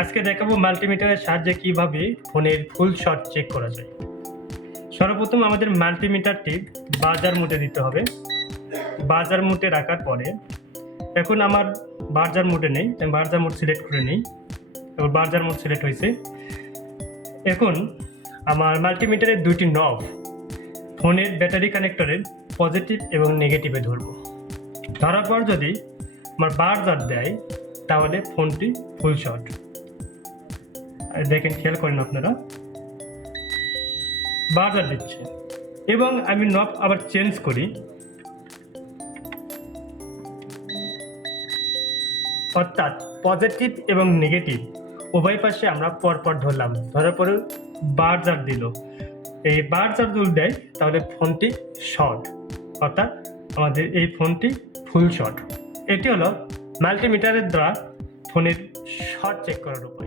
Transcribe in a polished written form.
আজকে দেখাবো মাল্টিমিটারের সাহায্যে কিভাবে ফোনের ফুল শট চেক করা যায়। সর্বপ্রথম আমাদের মাল্টিমিটারটি বাজার মোডে দিতে হবে। বাজার মোডে রাখার পরে এখন আমার বাজার মোডে নেই, আমি বাজার মোড সিলেক্ট করে নিই। এবার বাজার মোড সিলেক্ট হয়েছে। এখন আমার মাল্টিমিটারের দুইটি নব ফোনের ব্যাটারি কানেক্টরের পজিটিভ এবং নেগেটিভে ধরবো। ধরার পর যদি আমার বাজার দেয় তাহলে ফোনটি ফুল শট। দেখেন, খেয়াল করেন আপনারা, বাজার দিচ্ছে। এবং আমি নব আবার চেঞ্জ করি, অর্থাৎ পজিটিভ এবং নেগেটিভ উভয় পাশে আমরা পরপর ধরলাম, ধরার পরে বাজার দিল। এই বাজার যদি দেয় তাহলে ফোনটি শর্ট, অর্থাৎ আমাদের এই ফোনটি ফুল শট। এটি হলো মাল্টিমিটারের দ্বারা ফোনের শট চেক করার উপায়।